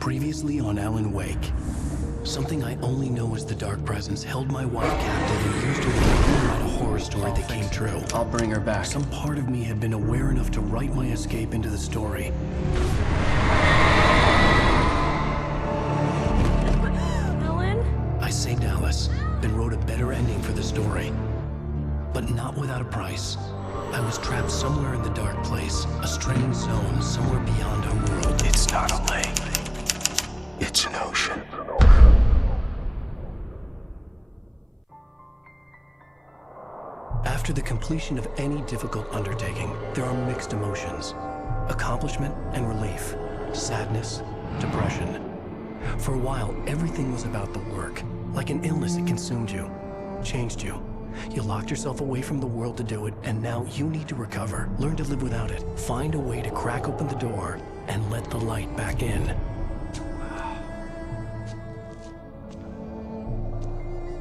Previously on Alan Wake, something I only know as the Dark Presence held my wife captive and used her to write a horror story that came true. I'll bring her back. Some part of me had been aware enough to write my escape into the story. Alan? I saved Alice, and wrote a better ending for the story. But not without a price. I was trapped somewhere in the dark place, a strange zone somewhere beyond our world. It's not a lake. It's an ocean. After the completion of any difficult undertaking, there are mixed emotions. Accomplishment and relief. Sadness, depression. For a while, everything was about the work. Like an illness, it consumed you, changed you. You locked yourself away from the world to do it, and now you need to recover. Learn to live without it. Find a way to crack open the door and let the light back in.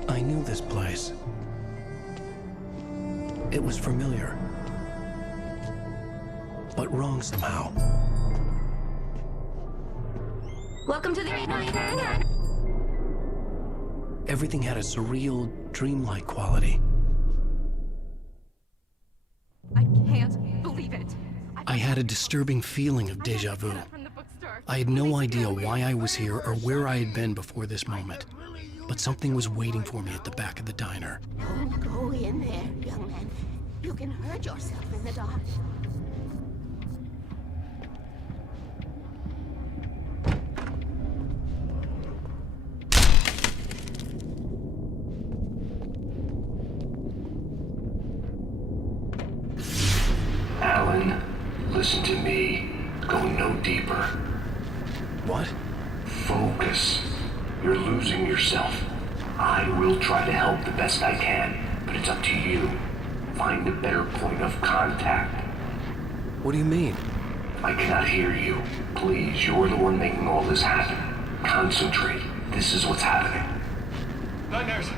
I knew this place. It was familiar, but wrong somehow. Welcome to the... Everything had a surreal, dreamlike quality. I can't believe it. I had a disturbing feeling of déjà vu. I had no idea why I was here or where I had been before this moment. But something was waiting for me at the back of the diner. Don't go in there, young man. You can hurt yourself in the dark. Alan, listen to me. Go no deeper. What? Focus. You're losing yourself. I will try to help the best I can, but it's up to you. Find a better point of contact. What do you mean? I cannot hear you. Please, you're the one making all this happen. Concentrate. This is what's happening. Nightmares.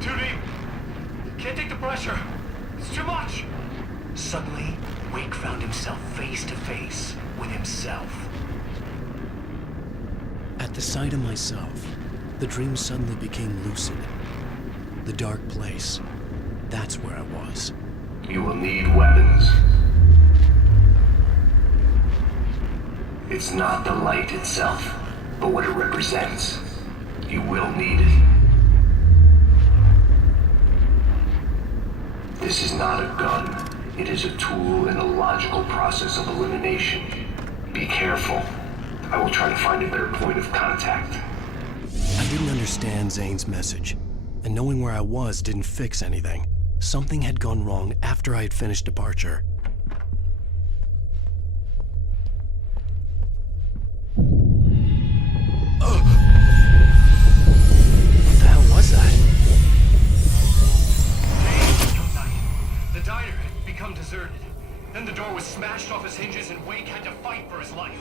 Too deep. Can't take the pressure. It's too much. Suddenly, Wake found himself face to face with himself. At the sight of myself, the dream suddenly became lucid. The dark place. That's where I was. You will need weapons. It's not the light itself, but what it represents. You will need it. This is not a gun. It is a tool in a logical process of elimination. Be careful. I will try to find a better point of contact. I didn't understand Zane's message, and knowing where I was didn't fix anything. Something had gone wrong after I had finished departure. What the hell was that? The diner had become deserted. Then the door was smashed off its hinges and Wake had to fight for his life.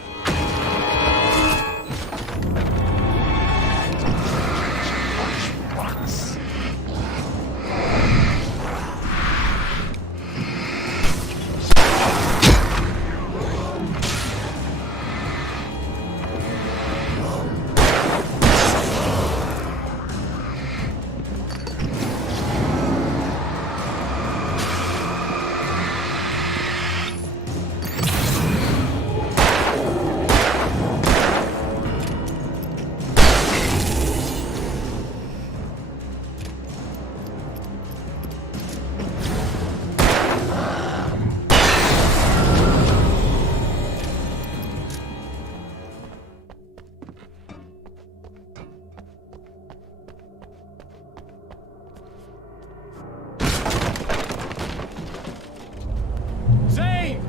Zane!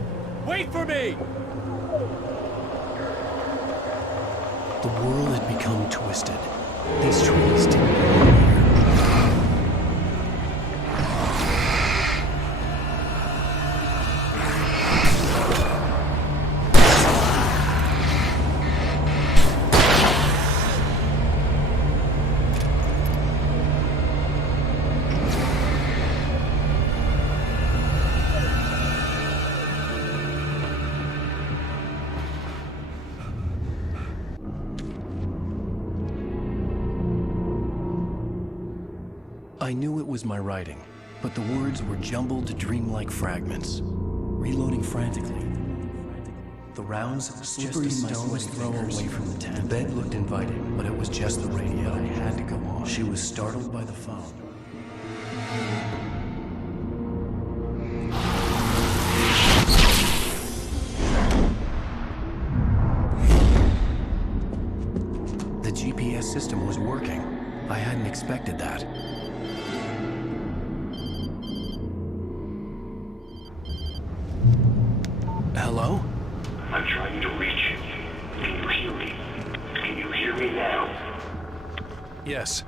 Wait for me! The world had become twisted. These trees didn't belong here. I knew it was my writing, but the words were jumbled, dreamlike fragments. Reloading frantically. The rounds slippery in my stone's throw away from the tent. The bed looked inviting, but it was just the radio. I had to go on. She was startled by the phone. The GPS system was working. I hadn't expected that. Hello? I'm trying to reach you. Can you hear me? Can you hear me now? Yes.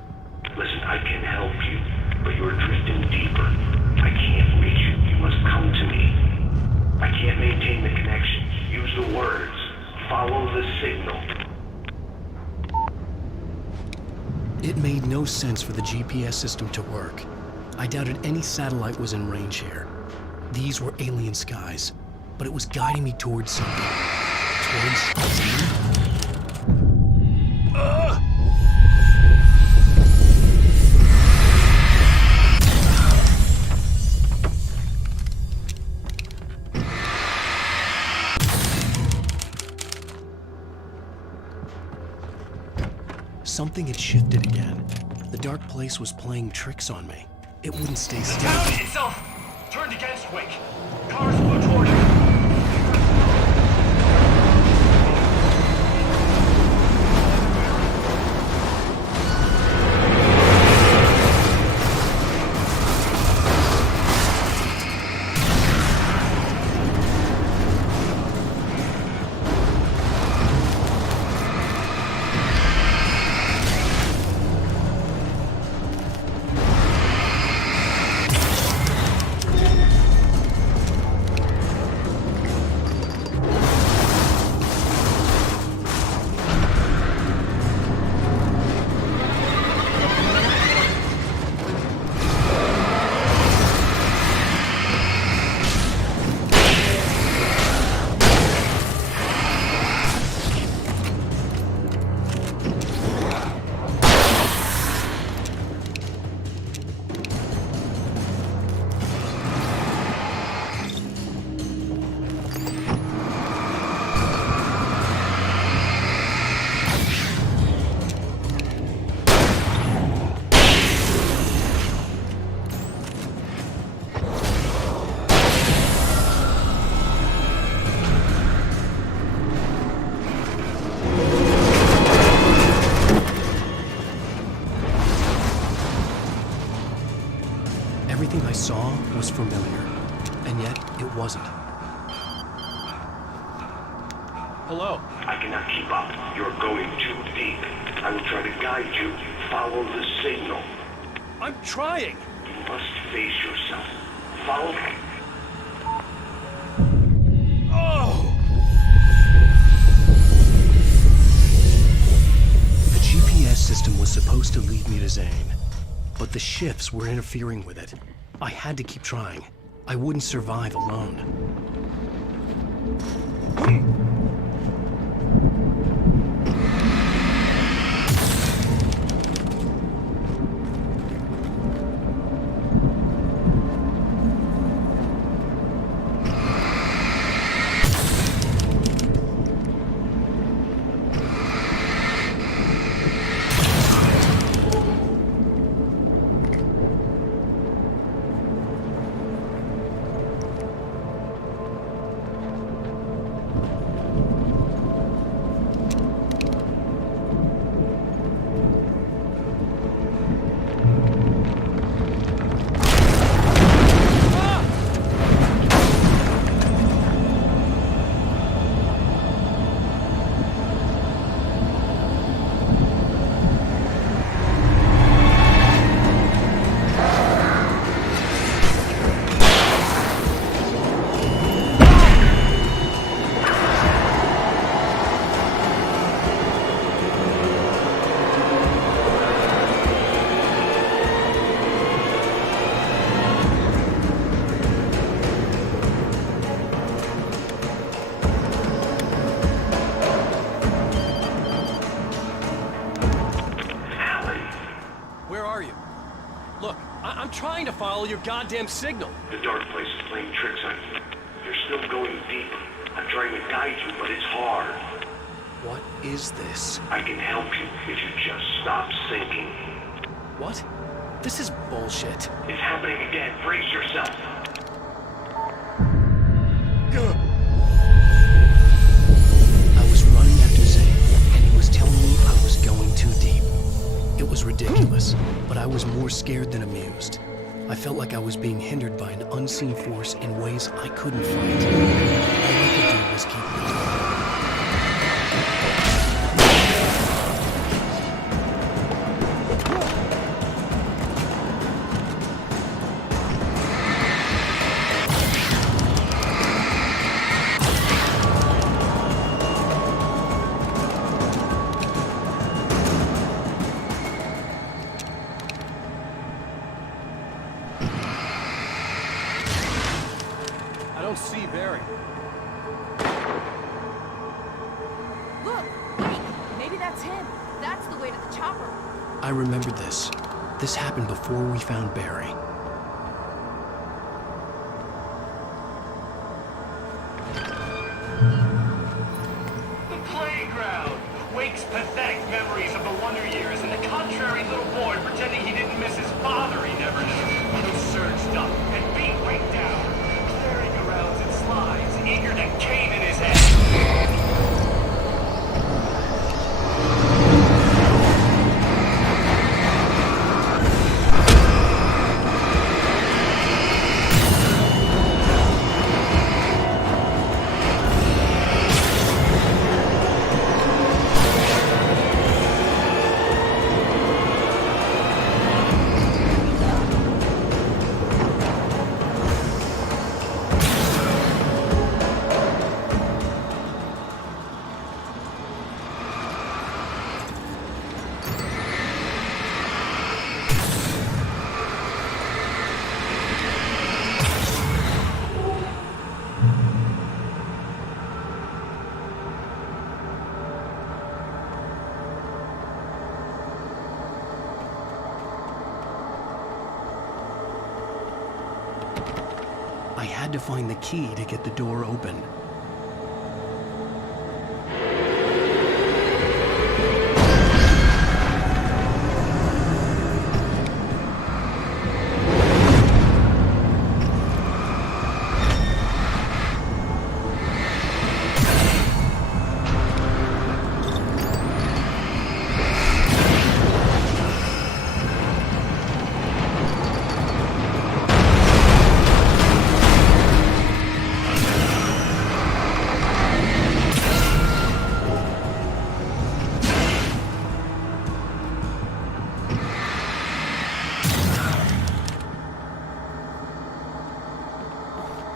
Listen, I can help you, but you're drifting deeper. I can't reach you. You must come to me. I can't maintain the connection. Use the words. Follow the signal. It made no sense for the GPS system to work. I doubted any satellite was in range here. These were alien skies, but it was guiding me towards something. Towards Zane? Something had shifted again. The dark place was playing tricks on me. It wouldn't stay The still. town itself turned against Wake. Cars flew toward him. Everything I saw was familiar, and yet it wasn't. Hello. I cannot keep up. You're going too deep. I will try to guide you. Follow the signal. I'm trying. You must face yourself. Follow me. Oh! The GPS system was supposed to lead me to Zane, but the shifts were interfering with it. I had to keep trying. I wouldn't survive alone. follow your goddamn signal. The dark place is playing tricks on you. You're still going deeper. I'm trying to guide you, but it's hard. What is this? I can help you if you just stop sinking. What? This is bullshit. It's happening again. Brace yourself. I was running after Zane, and he was telling me I was going too deep. It was ridiculous, but I was more scared than amused. I felt like I was being hindered by an unseen force in ways I couldn't fight. All I could do was keep going. I don't see Barry. Look! Wait! Maybe that's him. That's the way to the chopper. I remembered this. This happened before we found Barry. The playground! Wake's pathetic memories of the Wonder Years and the contrary little boy pretending he didn't miss his father he never knew. Who surged up and beat Wake down, clearing around and slides, eager to cave in his head. I had to find the key to get the door open.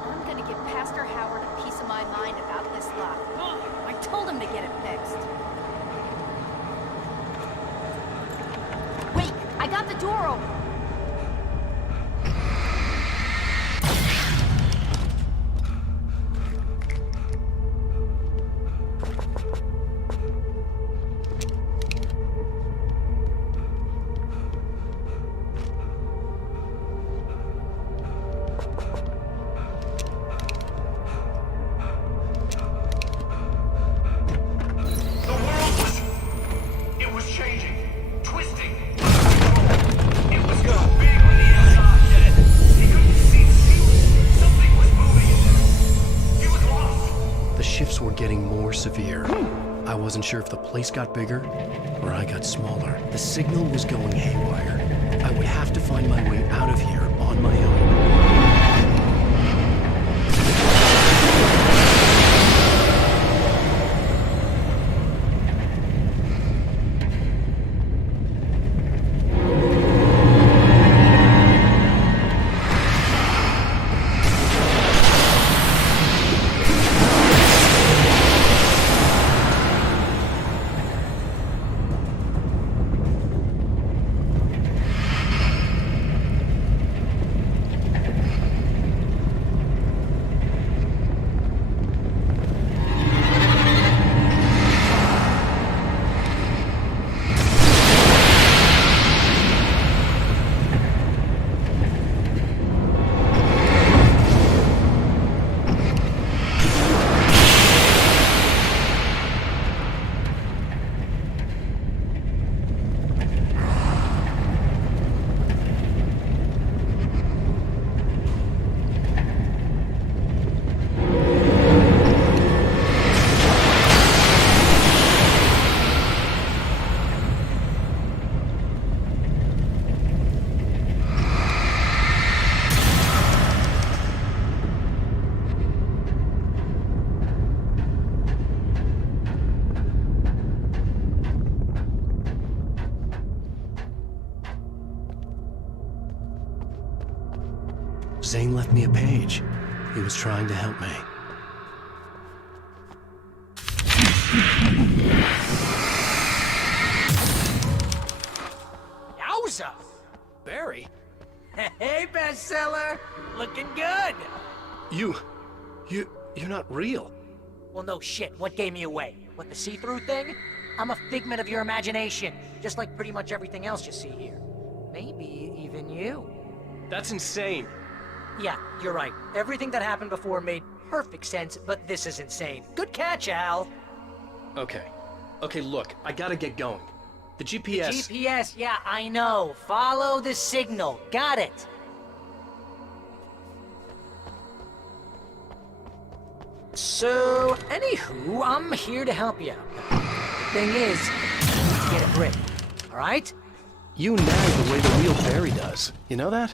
I'm gonna give Pastor Howard a piece of my mind about this lock. I told him to get it fixed. Wait! I got the door open! It was changing, twisting. It was so big on the inside that he couldn't see the ceiling. Something was moving in there. He was lost. The shifts were getting more severe. I wasn't sure if the place got bigger or I got smaller. The signal was going haywire. I would have to find my way out of here on my own. Zane left me a page. He was trying to help me. Yowza! Barry? Hey, bestseller! Looking good! You're not real. Well, no shit. What gave me away? What, the see-through thing? I'm a figment of your imagination, just like pretty much everything else you see here. Maybe even you. That's insane. Yeah, you're right. Everything that happened before made perfect sense, but this is insane. Good catch, Al. Okay. Okay, look, I gotta get going. The GPS... GPS, yeah, I know. Follow the signal. Got it. So, anywho, I'm here to help you out. The thing is, you need to get a grip, alright? You nag the way the real Barry does. You know that?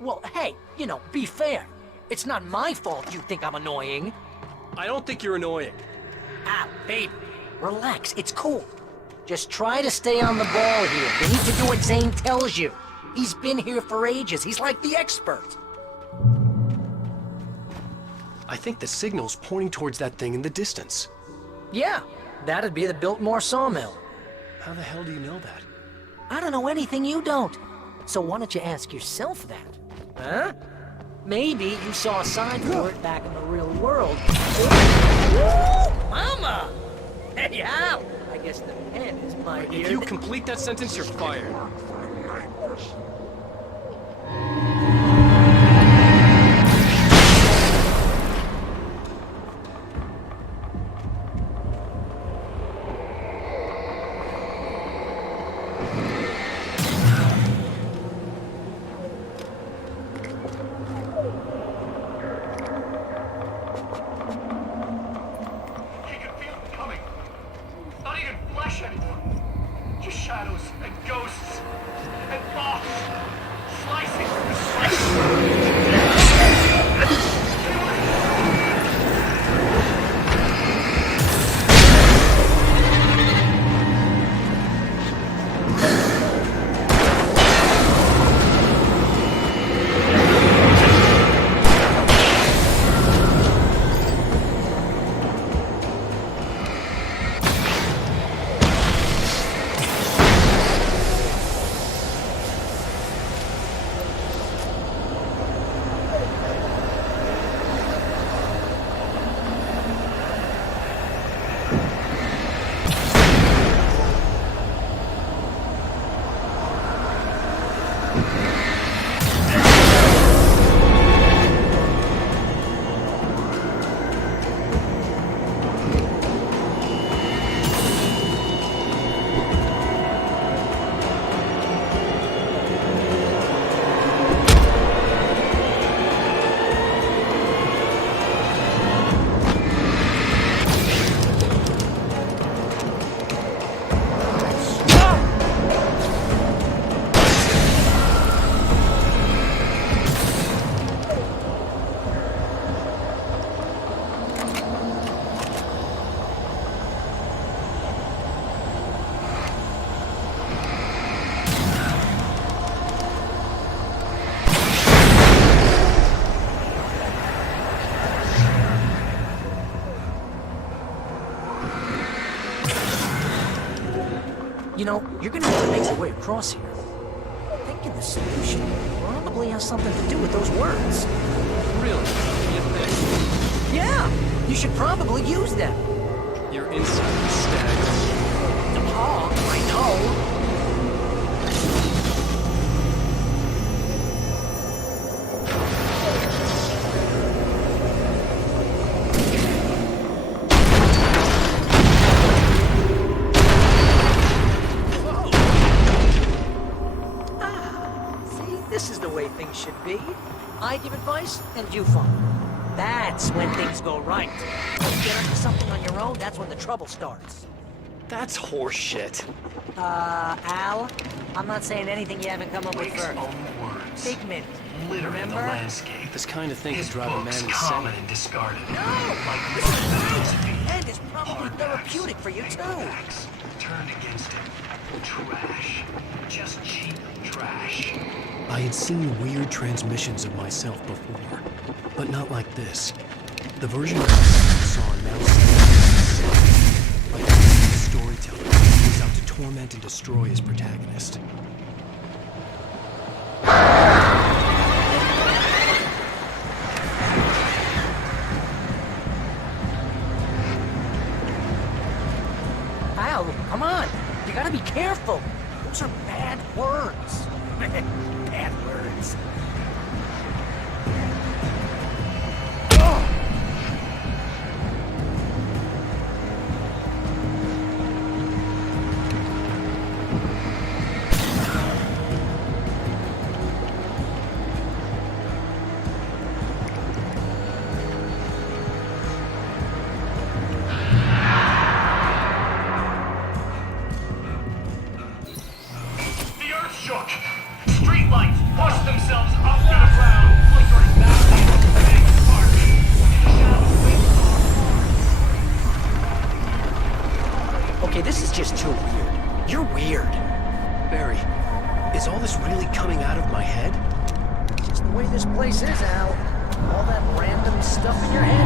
Well, hey, you know, be fair. It's not my fault you think I'm annoying. I don't think you're annoying. Ah, baby, relax, it's cool. Just try to stay on the ball here. You need to do what Zane tells you. He's been here for ages. He's like the expert. I think the signal's pointing towards that thing in the distance. Yeah, that'd be the Biltmore sawmill. How the hell do you know that? I don't know anything you don't. So why don't you ask yourself that? Huh? Maybe you saw a sign for it back in the real world. Woo! Mama! Hey, Al! I guess the pen is my ear. If you complete that sentence, you're fired. He could feel it coming. Not even flesh anymore. Just shadows and ghosts and thoughts. Slicing and slicing. You know, you're gonna have to make your way across here. I'm thinking the solution probably has something to do with those words. Really? You think? Yeah, you should probably use them. Your insight is staggering. Oh, I know. This is the way things should be. I give advice, and you follow. That's when things go right. When you get into something on your own, that's when the trouble starts. That's horseshit. Al, I'm not saying anything you haven't come up with Wake's first. own words. Figment. Litter in the Remember? landscape. This kind of thing His could drive a man books insane. common and discarded. No! Like This is mud right! to be. And mind is probably therapeutic for you, too. Hardbacks turned against him. Trash. Just cheap trash. I had seen weird transmissions of myself before, but not like this. The version of myself I saw now seemed like a storyteller who was out to torment and destroy his protagonist. Al, come on. You gotta be careful. Those are bad words. Bad words. The earth shook. Streetlights pushed themselves up to the ground, flickering badly into the big spark. Shadows waved. Okay, this is just too weird. You're weird. Barry, is all this really coming out of my head? Just the way this place is, Al. All that random stuff in your head.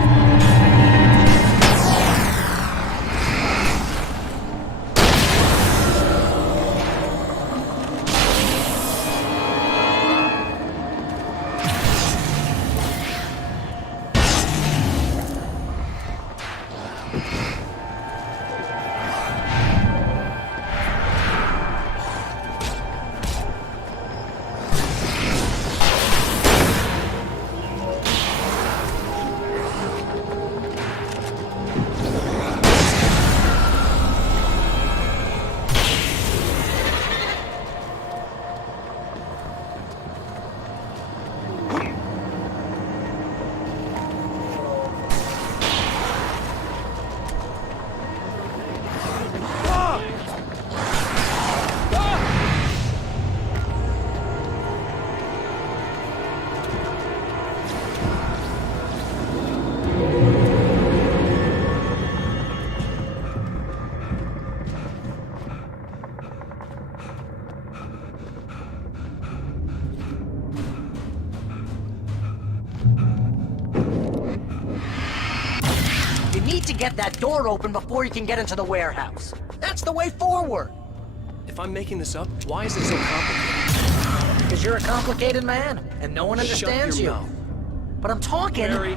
You need to get that door open before you can get into the warehouse. That's the way forward. If I'm making this up, why is it so complicated? Because you're a complicated man, and no one understands Shut your you. mouth. But I'm talking. Barry.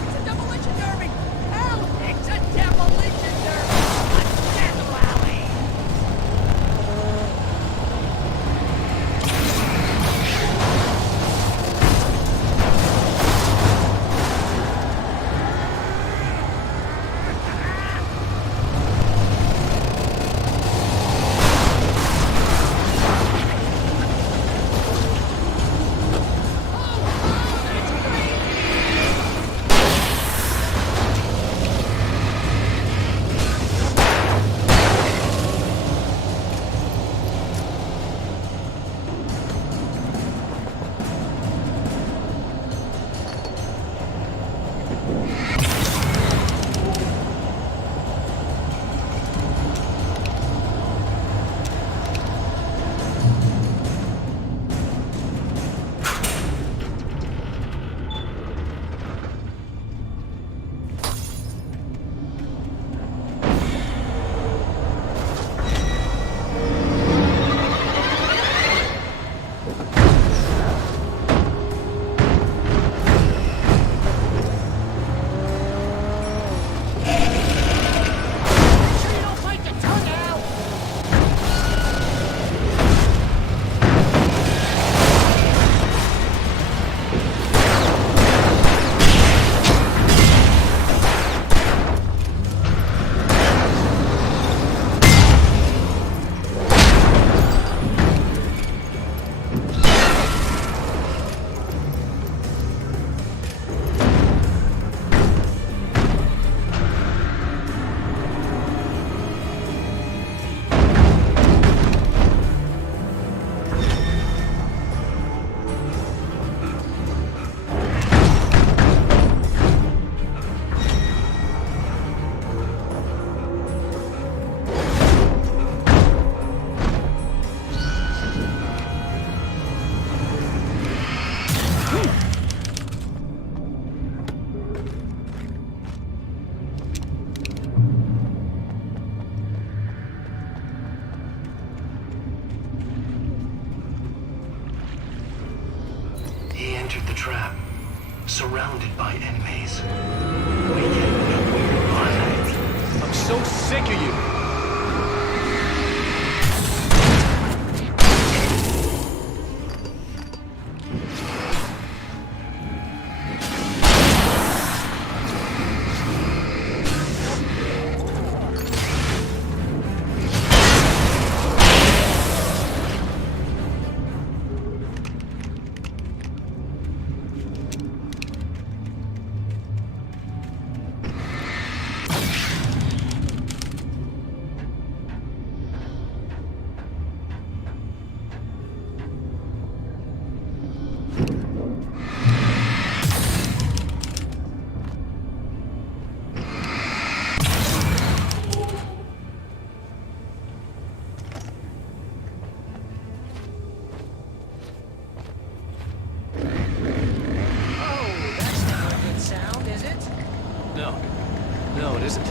It's a demolition derby! Hell, it's a demolition derby! A death rally! trap, surrounded by enemies. We get nowhere alive. I'm so sick of you. No, it isn't.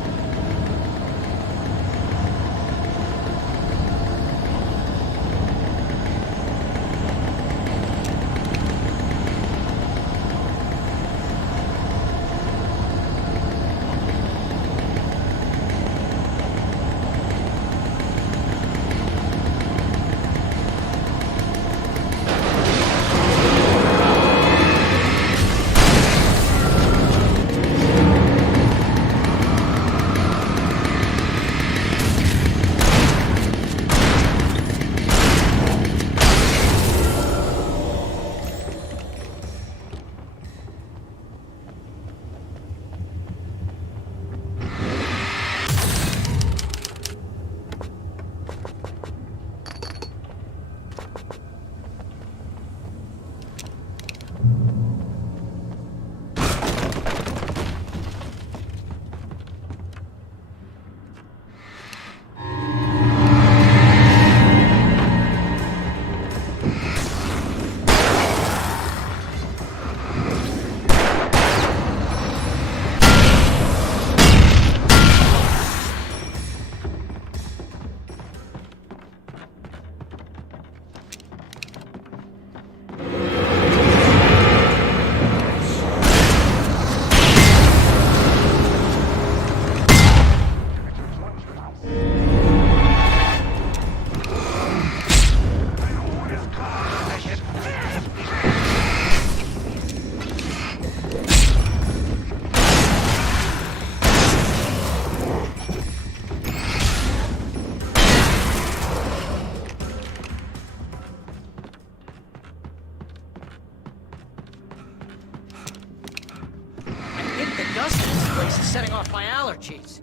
Setting off my allergies.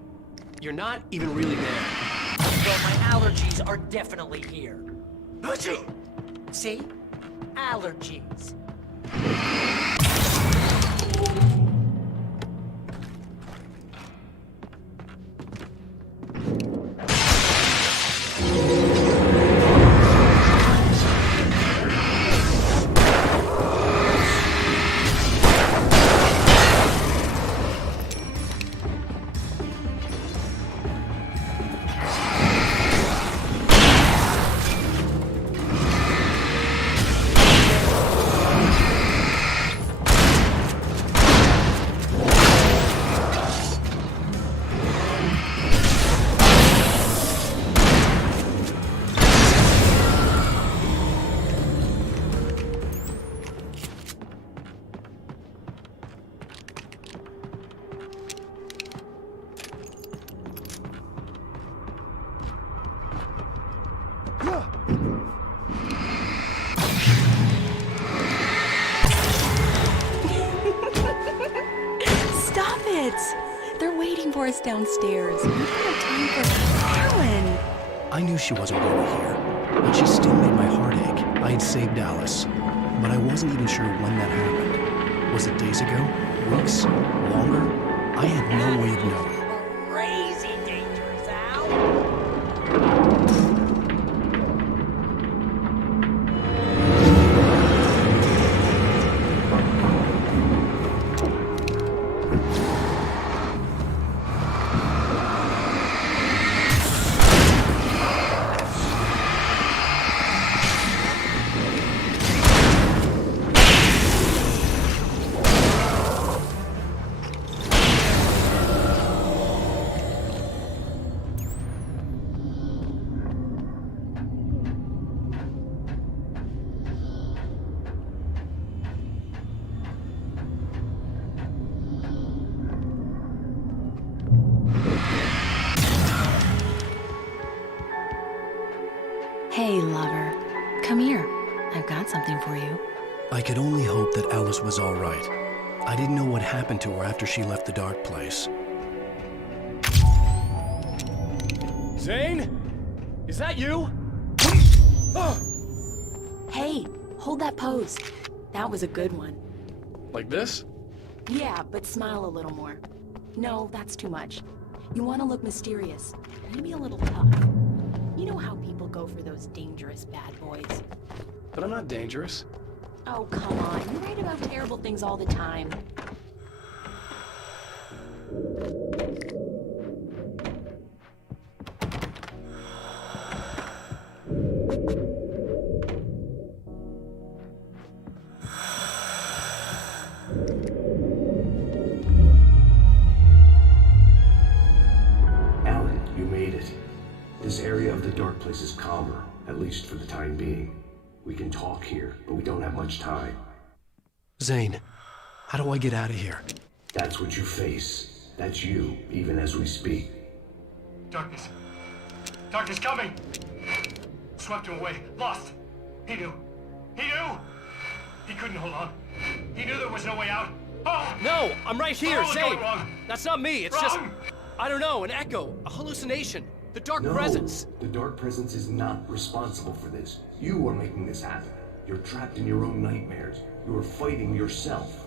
You're not even really there. Well, my allergies are definitely here. See? Allergies. Stop it! They're waiting for us downstairs. We don't have time for Alan. I knew she wasn't really here, but she still made my heart ache. I had saved Alice, but I wasn't even sure when that happened. Was it days ago? Weeks? Longer? I had no way of knowing. Crazy dangerous, Al. Hey, lover. Come here. I've got something for you. I could only hope that Alice was all right. I didn't know what happened to her after she left the dark place. Zane? Is that you? Hey, hold that pose. That was a good one. Like this? Yeah, but smile a little more. No, that's too much. You want to look mysterious. Maybe a little tough. You know how people go for those dangerous bad boys. But I'm not dangerous. Oh, come on. You write about terrible things all the time. Alan, you made it. This area of the dark place is calmer, at least for the time being. We can talk here, but we don't have much time. Zane, how do I get out of here? That's what you face. That's you, even as we speak. Darkness. Darkness coming! Swept him away. Lost. He knew. He knew! He couldn't hold on. He knew there was no way out. Oh! No, I'm right here, What was Zane. going wrong? That's not me. It's just, Wrong! I don't know, an echo, a hallucination, the dark No, presence. the dark presence is not responsible for this. You are making this happen. You're trapped in your own nightmares. You are fighting yourself.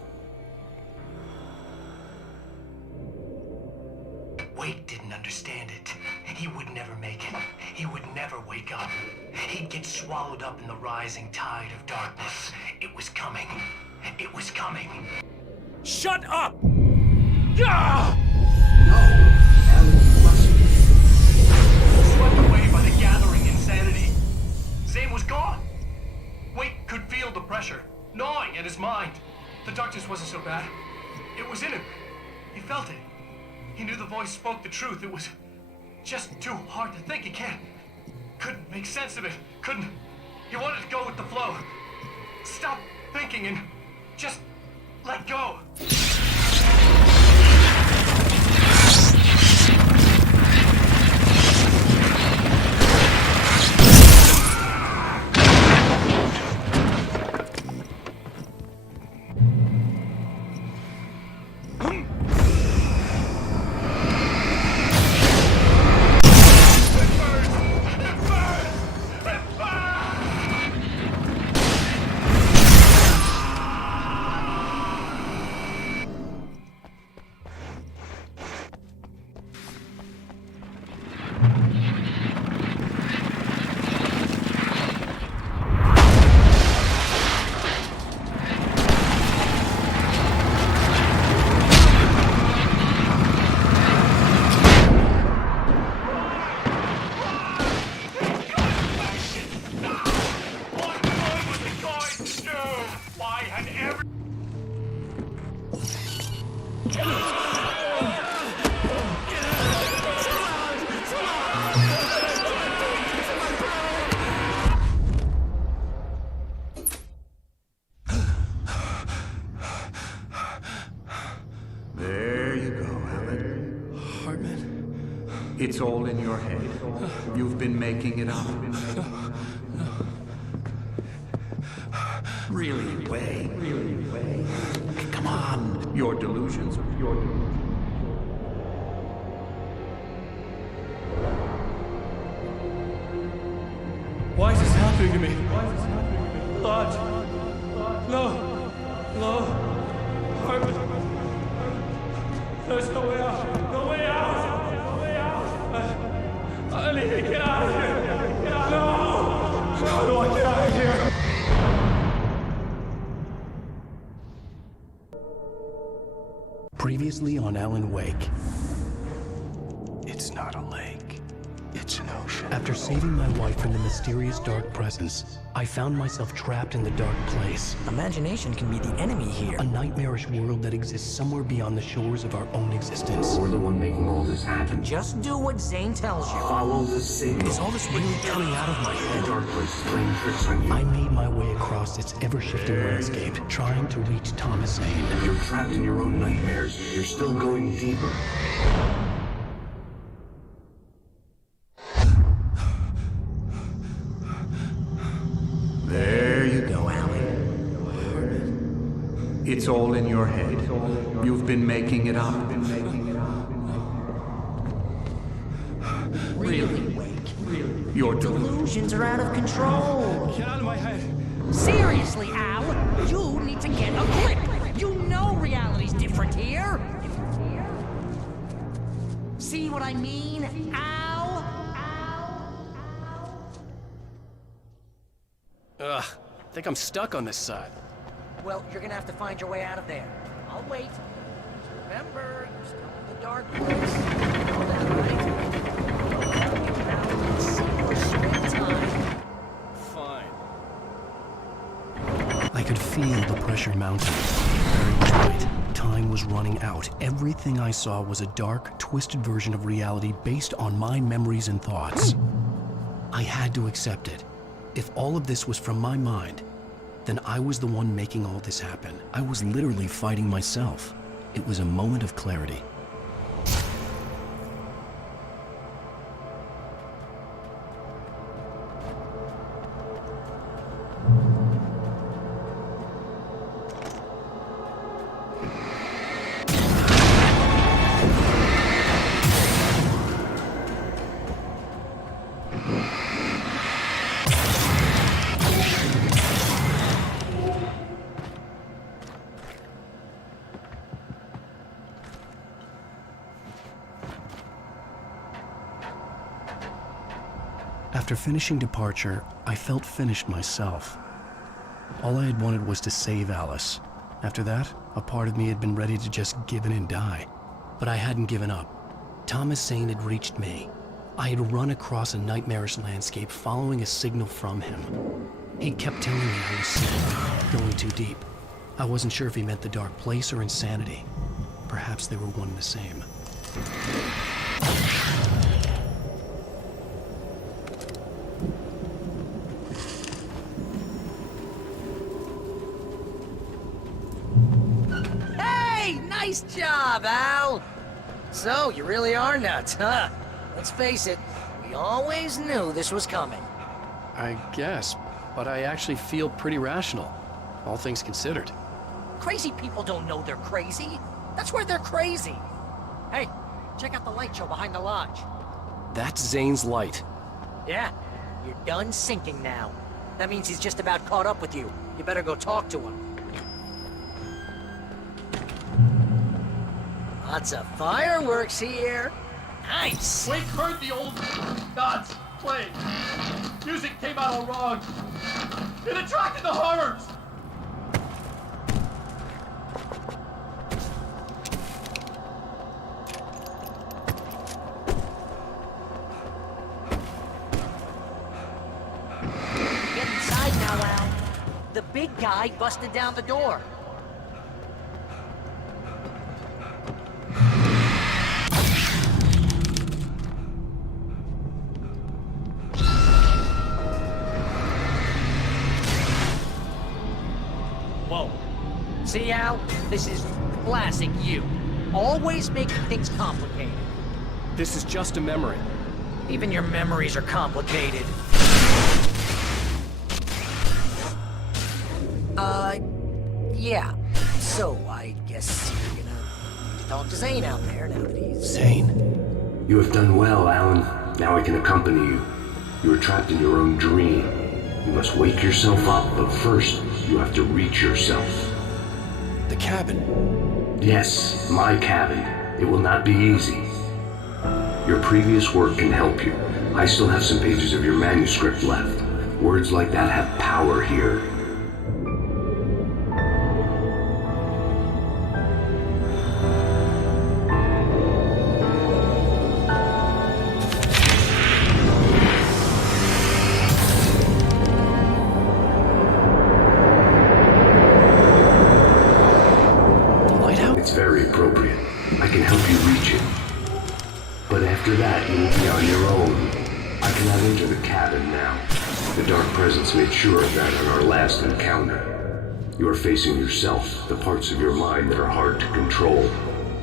Wake didn't understand it. He would never make it. He would never wake up. He'd get swallowed up in the rising tide of darkness. It was coming. It was coming. Shut up! Ah! Alan, you must. Swept away by the gathering insanity. Zane was gone. Wake could feel the pressure, gnawing at his mind. The darkness wasn't so bad. It was in him. He felt it. He knew the voice spoke the truth. It was just too hard to think. He couldn't make sense of it. Couldn't. He wanted to go with the flow. Stop thinking and just let go. There you go, Alan. It's all in your head. You've been making it up. Really, Wade. Come on. Your delusions. Why is this happening to me? Lodge. No. Hartman. There's no way out. No way out. No way out. I need to get out of here. Get out. No. How do I get out of here? Previously on Alan Wake. It's not a lake. It's an ocean. After saving my wife from the mysterious dark presence, I found myself trapped in the dark place. Imagination can be the enemy here. A nightmarish world that exists somewhere beyond the shores of our own existence. We're the one making all this happen. Just do what Zane tells you. Follow the signal. Is all this really coming out of my The head? dark place is playing tricks on you. I made my way across its ever-shifting landscape, trying to reach Thomas Zane. You're trapped in your own nightmares. You're still going deeper. It's all in your head. You've been making it up. Really, Wake? Really? Your Delusions are out of control. Get out of my head. Seriously, Al, you need to get a grip. You know reality's different here. See what I mean, Al? Ugh, I think I'm stuck on this side. Well, you're gonna have to find your way out of there. I'll wait. Remember, you're still in the dark place. All that, right? Sink or swim time. Fine. I could feel the pressure mounting. Barry was right. Time was running out. Everything I saw was a dark, twisted version of reality based on my memories and thoughts. I had to accept it. If all of this was from my mind, then I was the one making all this happen. I was literally fighting myself. It was a moment of clarity. After finishing Departure, I felt finished myself. All I had wanted was to save Alice. After that, a part of me had been ready to just give in and die. But I hadn't given up. Thomas Zane had reached me. I had run across a nightmarish landscape following a signal from him. He kept telling me I was sick, going too deep. I wasn't sure if he meant the dark place or insanity. Perhaps they were one and the same. Nice job, Al! So, you really are nuts, huh? Let's face it, we always knew this was coming. I guess, but I actually feel pretty rational, all things considered. Crazy people don't know they're crazy. That's where they're crazy. Hey, check out the light show behind the lodge. That's Zane's light. Yeah, you're done sinking now. That means he's just about caught up with you. You better go talk to him. Lots of fireworks here. Nice. Wake heard the old gods play. Music came out all wrong. It attracted the horrors. Get inside now, Al. The big guy busted down the door. Whoa. See, Al? This is classic you. Always making things complicated. This is just a memory. Even your memories are complicated. Yeah. So, I guess you're gonna talk to Zane out there now that he's... Zane? You have done well, Alan. Now I can accompany you. You are trapped in your own dream. You must wake yourself up, but first, you have to reach yourself. The cabin? Yes, my cabin. It will not be easy. Your previous work can help you. I still have some pages of your manuscript left. Words like that have power here. It's very appropriate. I can help you reach it. But after that, you will be on your own. I cannot enter the cabin now. The Dark Presence made sure of that on our last encounter. You are facing yourself, the parts of your mind that are hard to control.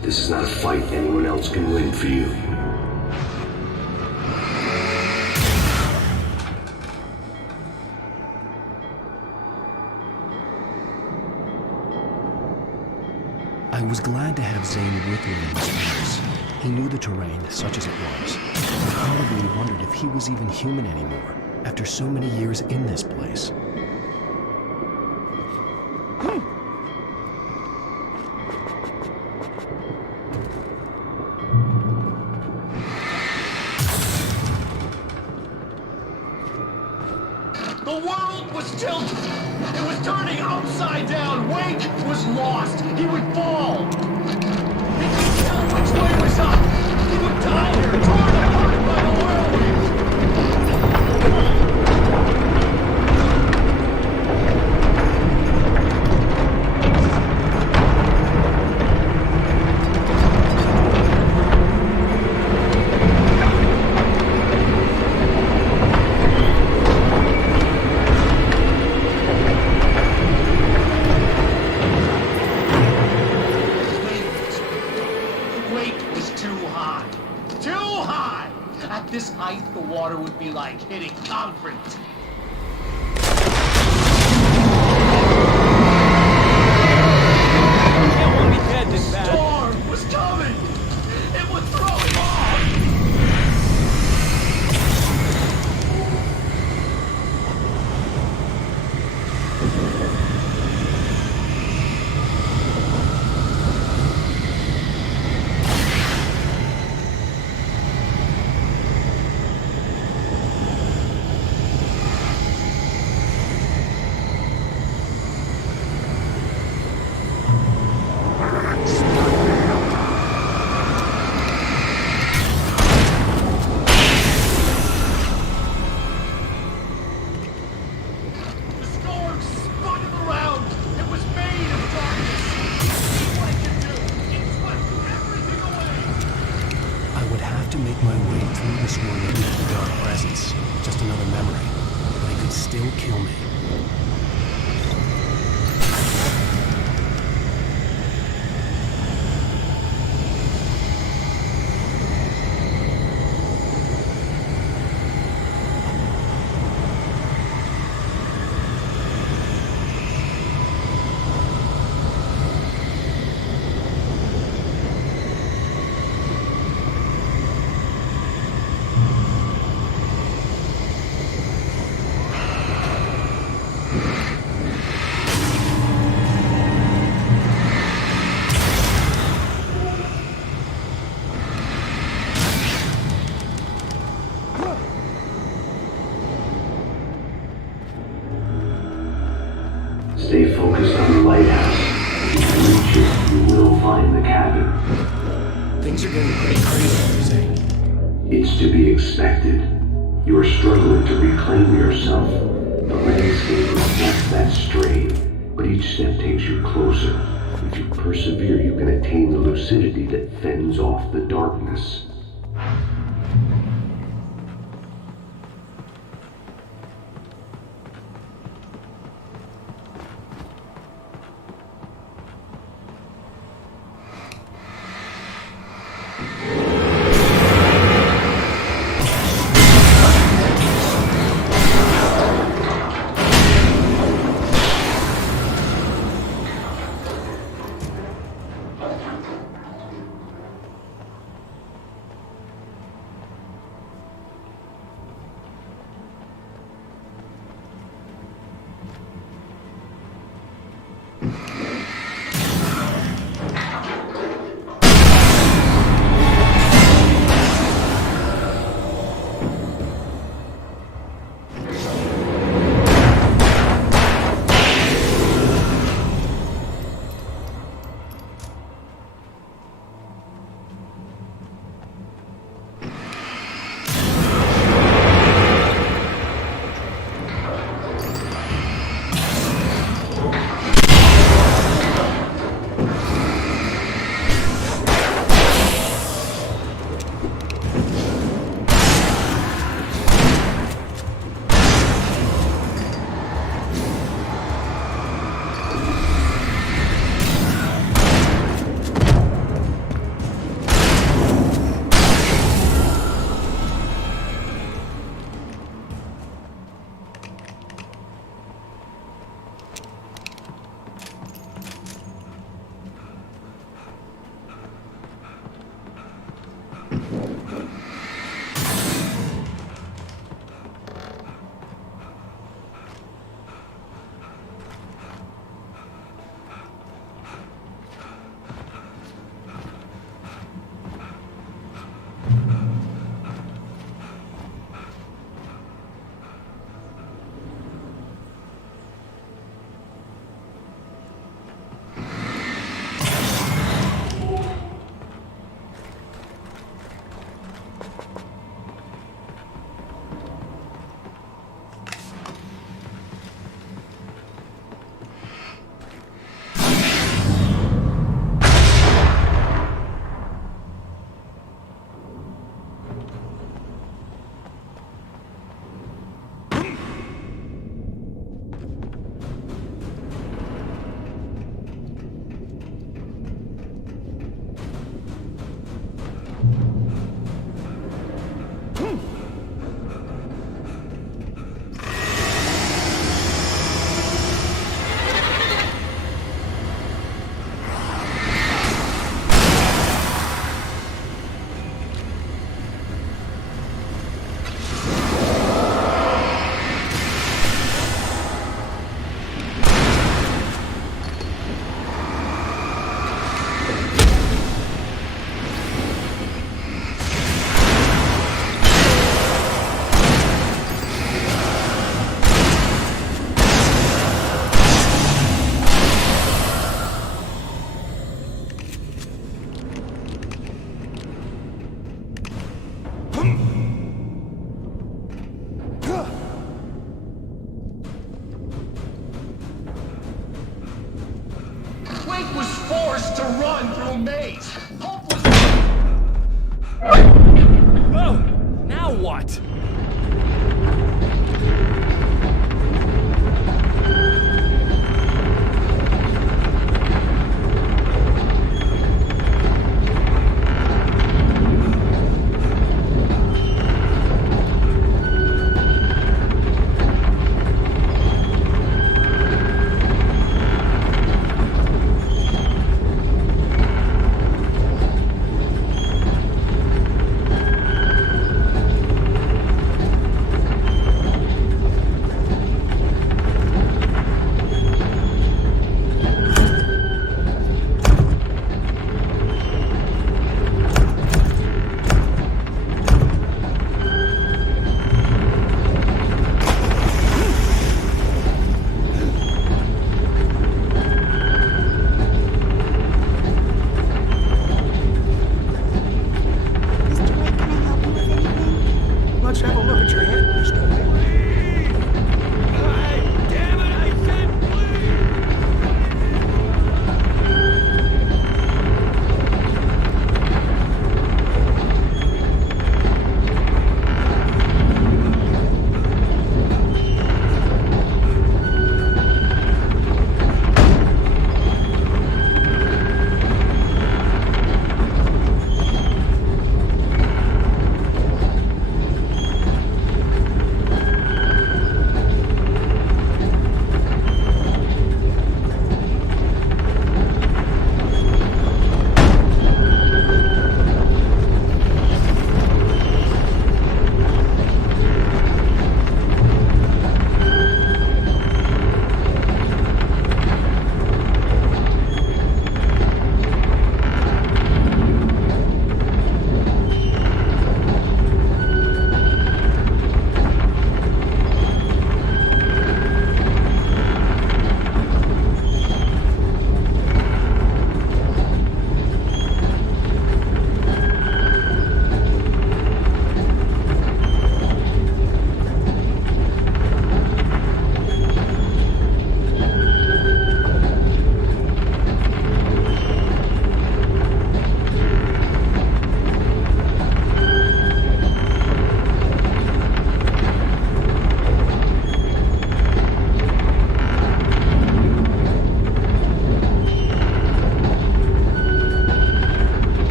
This is not a fight anyone else can win for you. was glad to have Zane with me in this place. He knew the terrain, such as it was. He probably wondered if he was even human anymore, after so many years in this place. The world was tilted. It was turning upside down. Wake was lost. He would fall. He couldn't tell which way was up. He would die here, torn apart by the whirlwind. This height, the water would be like hitting concrete. Can't want me dead this bad. Storm was coming! It would throw him off! make my way through this world into the dark presence. Just another memory, but it could still kill me. Stay focused on the lighthouse. If you reach it, you will find the cabin. Things are getting pretty crazy, Zane. It's to be expected. You are struggling to reclaim yourself. The landscape reflects that strain, but each step takes you closer. If you persevere, you can attain the lucidity that fends off the darkness.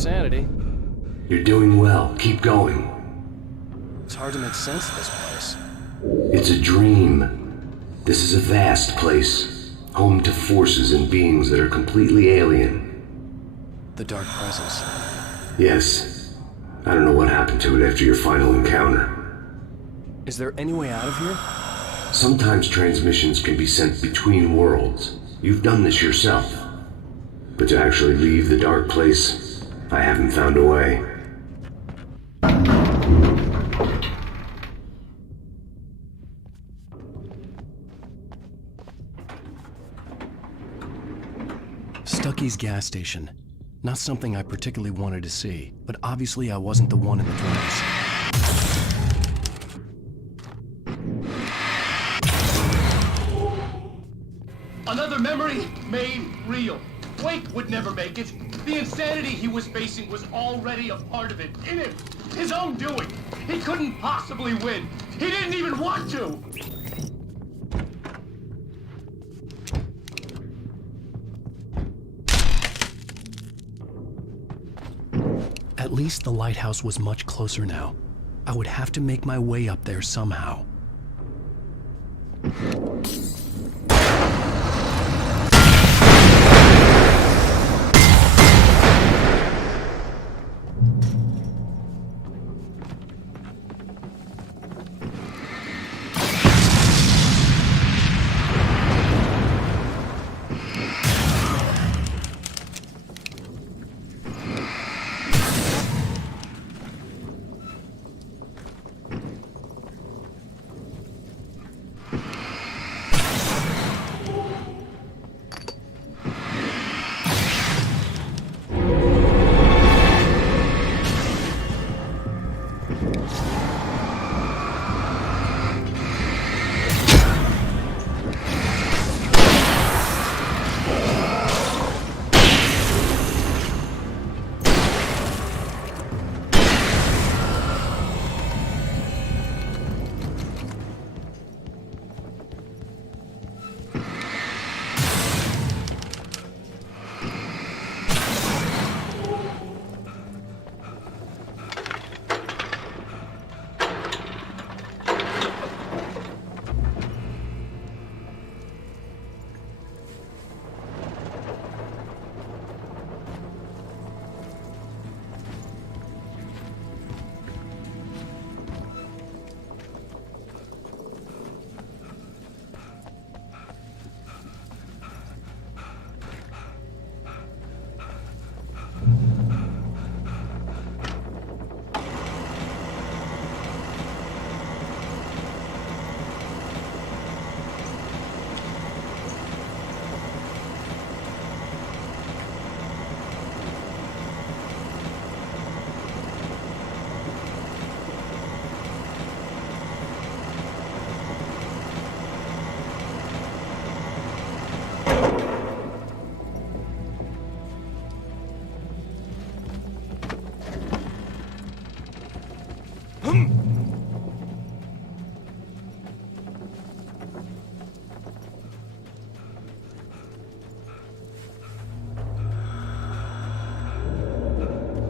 sanity. You're doing well. Keep going. It's hard to make sense of this place. It's a dream. This is a vast place, home to forces and beings that are completely alien. The Dark Presence. Yes. I don't know what happened to it after your final encounter. Is there any way out of here? Sometimes transmissions can be sent between worlds. You've done this yourself. But to actually leave the dark place, I haven't found a way. Stucky's gas station. Not something I particularly wanted to see, but obviously I wasn't the one in the dress. Another memory made real. Wake would never make it. The insanity he was facing was already a part of it, in him. His own doing. He couldn't possibly win. He didn't even want to. At least the lighthouse was much closer now. I would have to make my way up there somehow.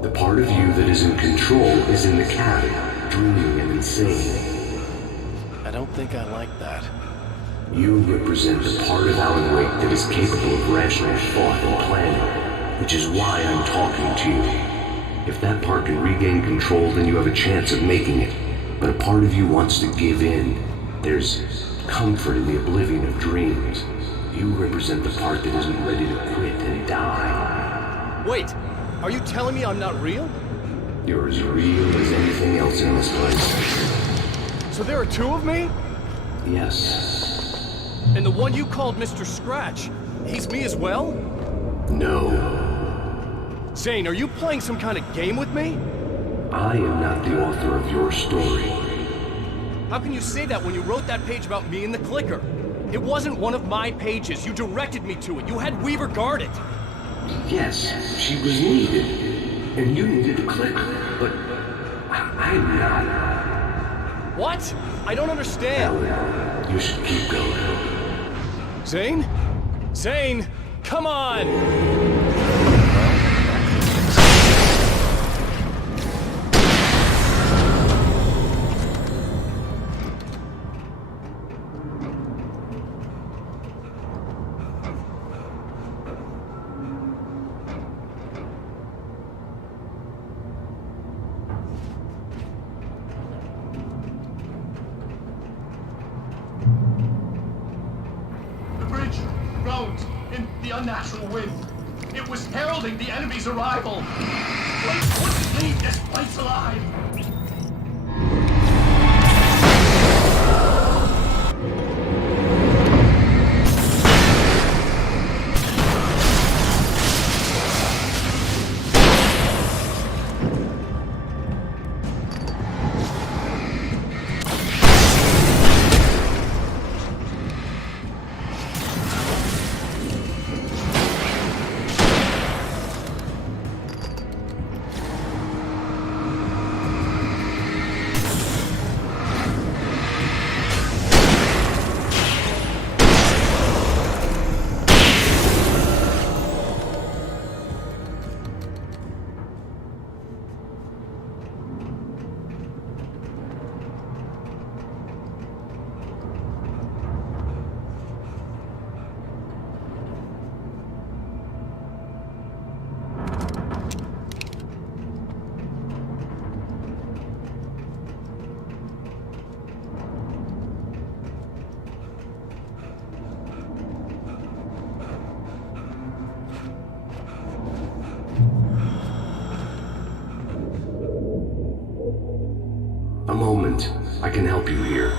The part of you that is in control is in the cabin, dreaming and insane. I don't think I like that. You represent the part of Alan Wake that is capable of rational thought and planning, which is why I'm talking to you. If that part can regain control, then you have a chance of making it. But a part of you wants to give in. There's comfort in the oblivion of dreams. You represent the part that isn't ready to quit and die. Wait! Are you telling me I'm not real? You're as real as anything else in this place. So there are two of me? Yes. And the one you called Mr. Scratch, he's me as well? No. Zane, are you playing some kind of game with me? I am not the author of your story. How can you say that when you wrote that page about me in the clicker? It wasn't one of my pages. You directed me to it. You had Weaver guard it. Yes, she was needed. And you needed to click, but I'm not. What? I don't understand. Alan, you should keep going. Zane? Zane, come on! supernatural wind. It was heralding the enemy's arrival. Wake wouldn't leave this place alive. A moment. I can help you here.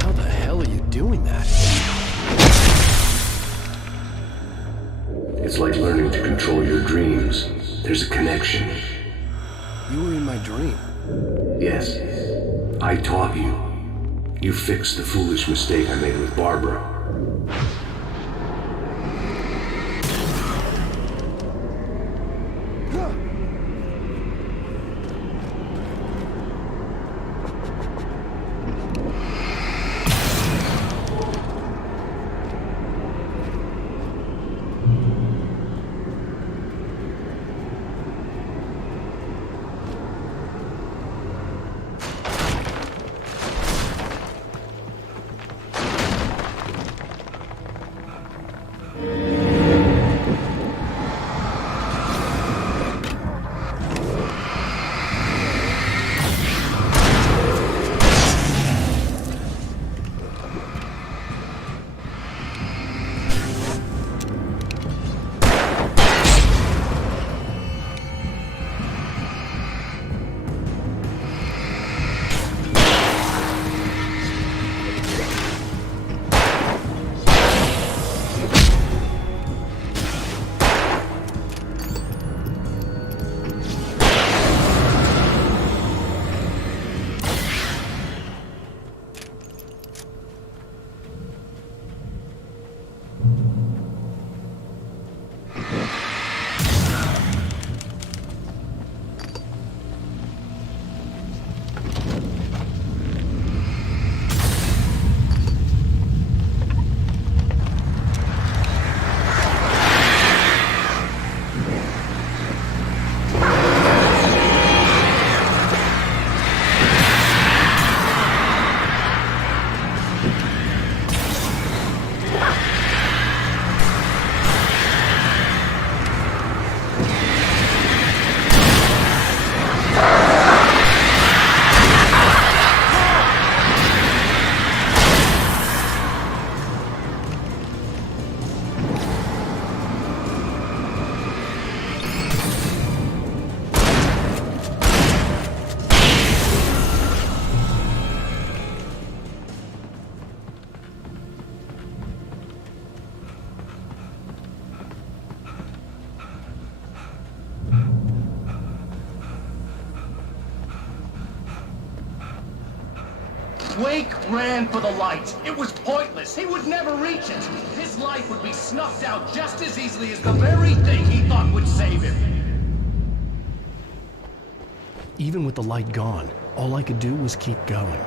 How the hell are you doing that? It's like learning to control your dreams. There's a connection. You were in my dream. Yes. I taught you. You fixed the foolish mistake I made with Barbara. Wake ran for the light. It was pointless. He would never reach it. His life would be snuffed out just as easily as the very thing he thought would save him. Even with the light gone, all I could do was keep going.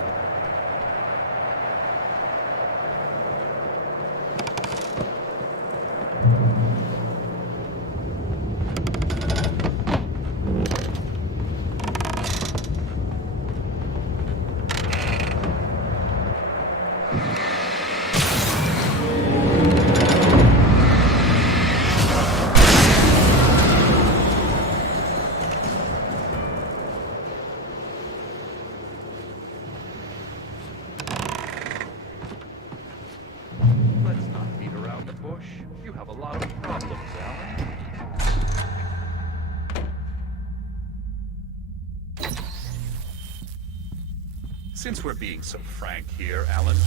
Since we're being so frank here, Alan,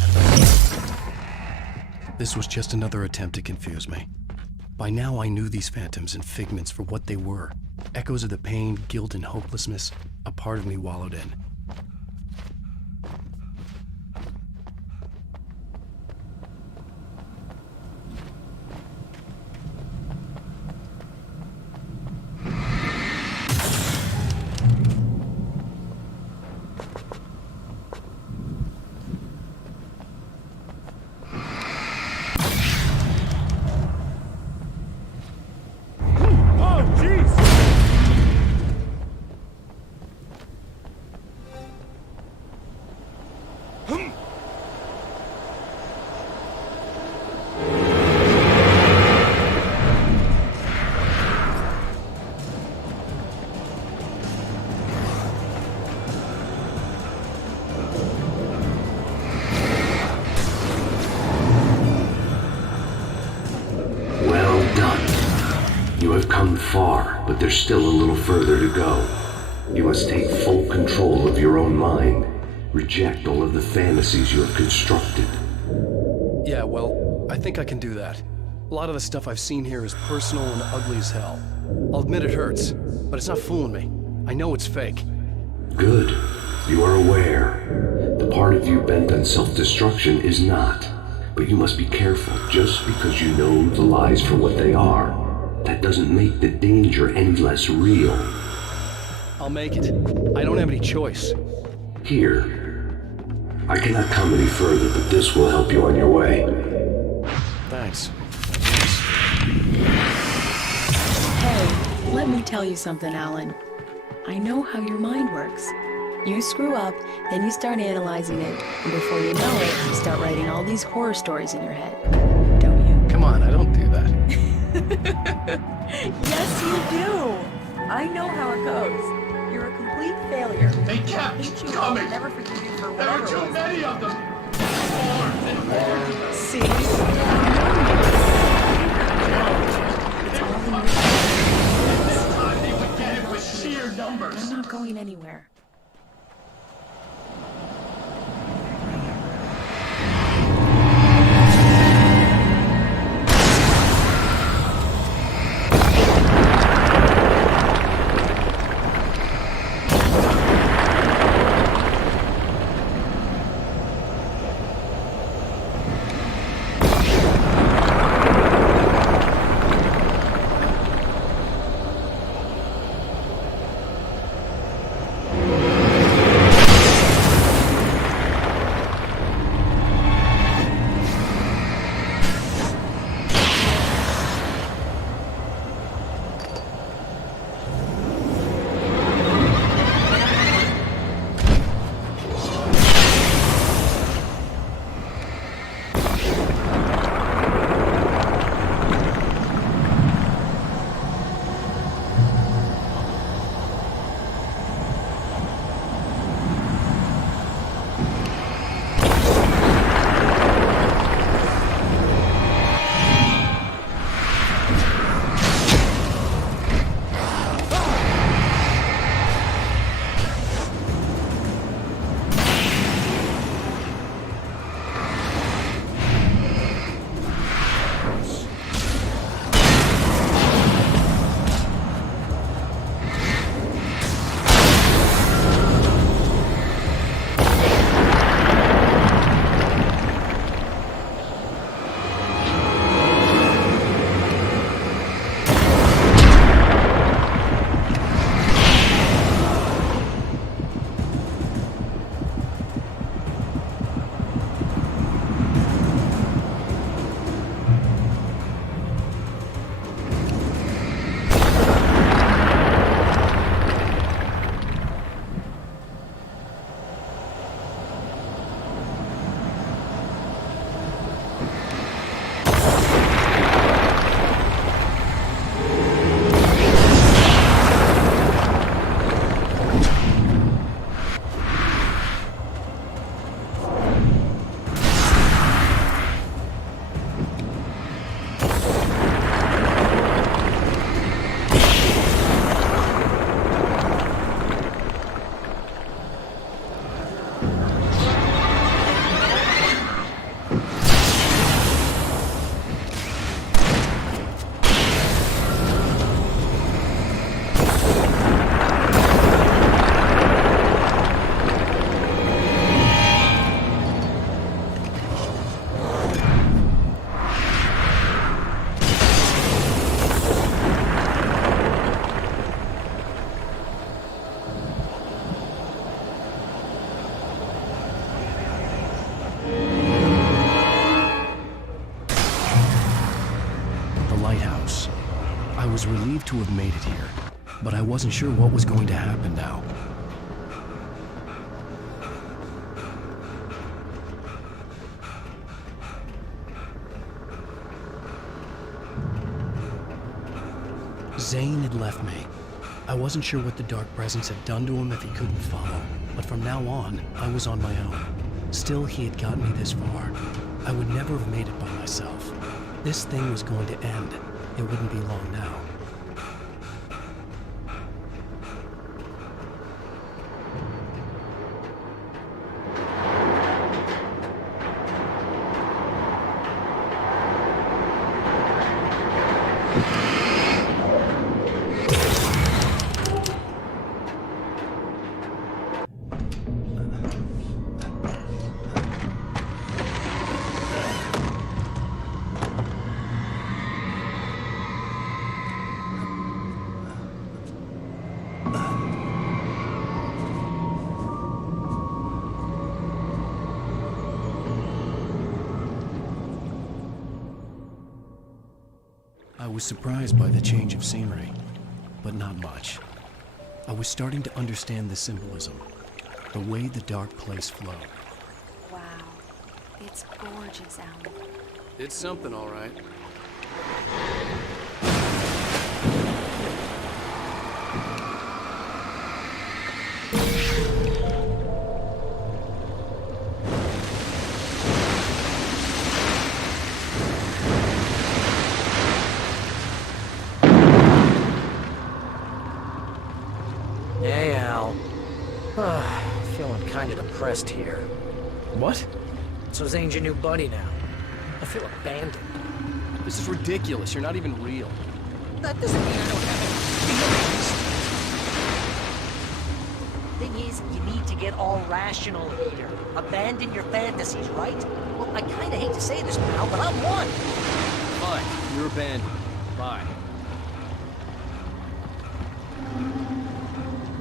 This was just another attempt to confuse me. By now I knew these phantoms and figments for what they were. Echoes of the pain, guilt, and hopelessness a part of me wallowed in. Far, but there's still a little further to go. You must take full control of your own mind. Reject all of the fantasies you have constructed. Yeah, well, I think I can do that. A lot of the stuff I've seen here is personal and ugly as hell. I'll admit it hurts, but it's not fooling me. I know it's fake. Good. You are aware. The part of you bent on self-destruction is not. But you must be careful. Just because you know the lies for what they are, that doesn't make the danger any less real. I'll make it. I don't have any choice. Here. I cannot come any further, but this will help you on your way. Thanks. Hey, let me tell you something, Alan. I know how your mind works. You screw up, then you start analyzing it, and before you know it, you start writing all these horror stories in your head. Don't you? Come on, I don't do that. Yes, you do! I know how it goes. You're a complete failure. They kept coming. I'll never forgive you for There whatever. were too many of them. More and more. See? It's all in your head. This time they would get it with sheer numbers. I'm not going anywhere. to have made it here, but I wasn't sure what was going to happen now. Zane had left me. I wasn't sure what the Dark Presence had done to him if he couldn't follow, but from now on, I was on my own. Still, he had gotten me this far. I would never have made it by myself. This thing was going to end. It wouldn't be long now. I was surprised by the change of scenery, but not much. I was starting to understand the symbolism, the way the dark place flowed. Wow. It's gorgeous, Alan. It's something, all right. Hey, Al. Feeling kinda depressed here. What? So Zane's your new buddy now. I feel abandoned. This is ridiculous. You're not even real. That doesn't mean I don't have any feelings. Thing is, you need to get all rational here. Abandon your fantasies, right? Well, I kinda hate to say this, pal, but I'm one. Fine. You're abandoned. Bye.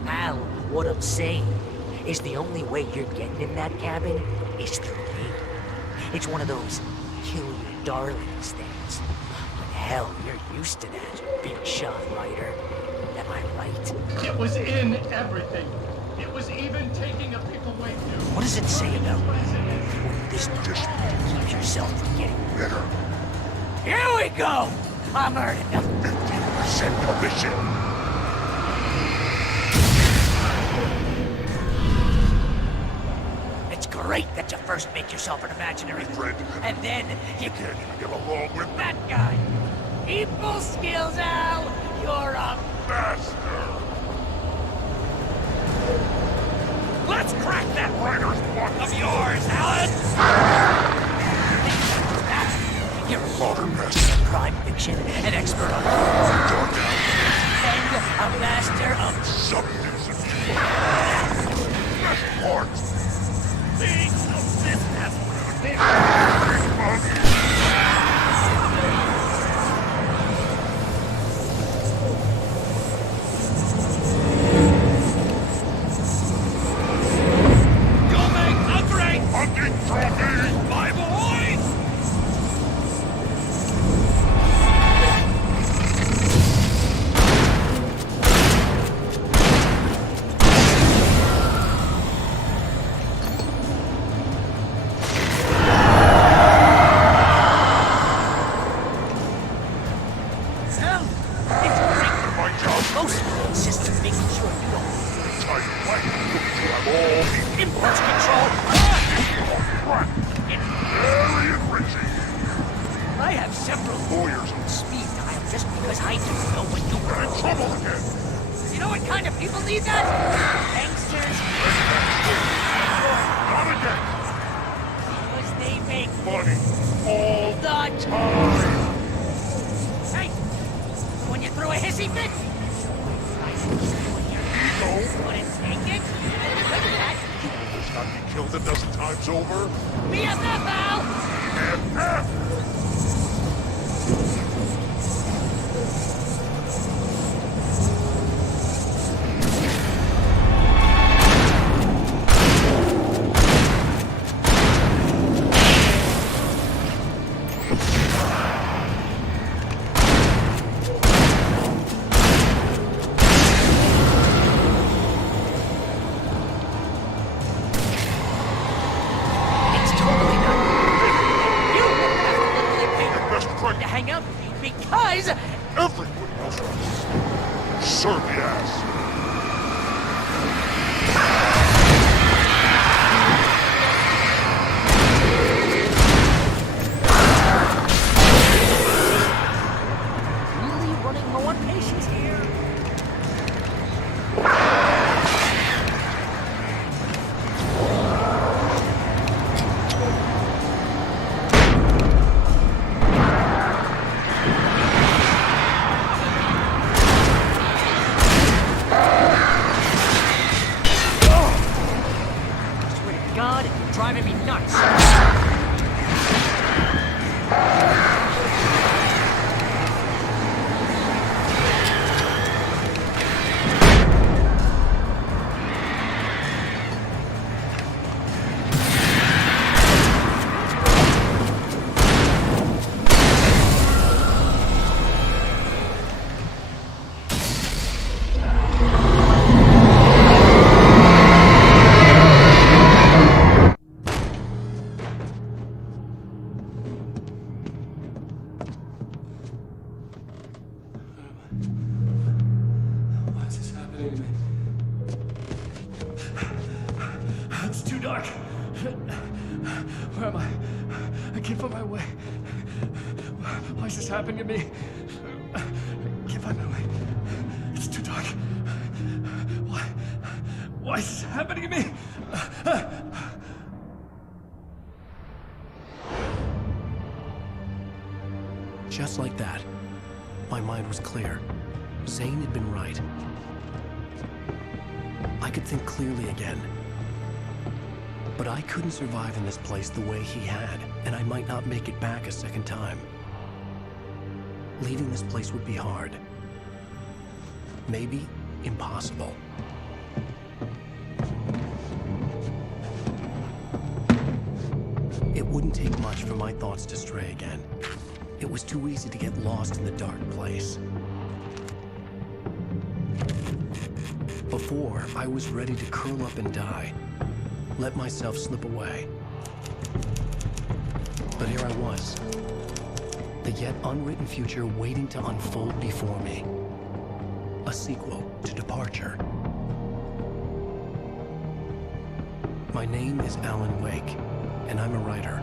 Al, what I'm saying is the only way you're getting in that cabin is through me. It's one of those kill your darlings things. But hell, you're used to that, big shot writer. Am I right? It was in everything. It was even taking a pick away from you. What does it say about this just keeps yourself from getting better? Here we go! I'm earning 50% commission. It's great that you first make yourself an imaginary friend, and then you can't even get along with that guy. People skills, Al! You're a master! Let's crack that writer's block of yours, Alan! You're a modern master of crime fiction, an expert on and a master of substance abuse. Best part! Being so gas. Really running low on patience here. Swear to God, you're driving me nuts. Why is this happening to me? It's too dark. Where am I? I can't find my way. Why is this happening to me? I can't find my way. It's too dark. Why is this happening to me? Just like that, my mind was clear. Zane had been right. I could think clearly again. But I couldn't survive in this place the way he had, and I might not make it back a second time. Leaving this place would be hard. Maybe impossible. It wouldn't take much for my thoughts to stray again. It was too easy to get lost in the dark place. Before, I was ready to curl up and die. Let myself slip away. But here I was. The yet unwritten future waiting to unfold before me. A sequel to Departure. My name is Alan Wake, and I'm a writer.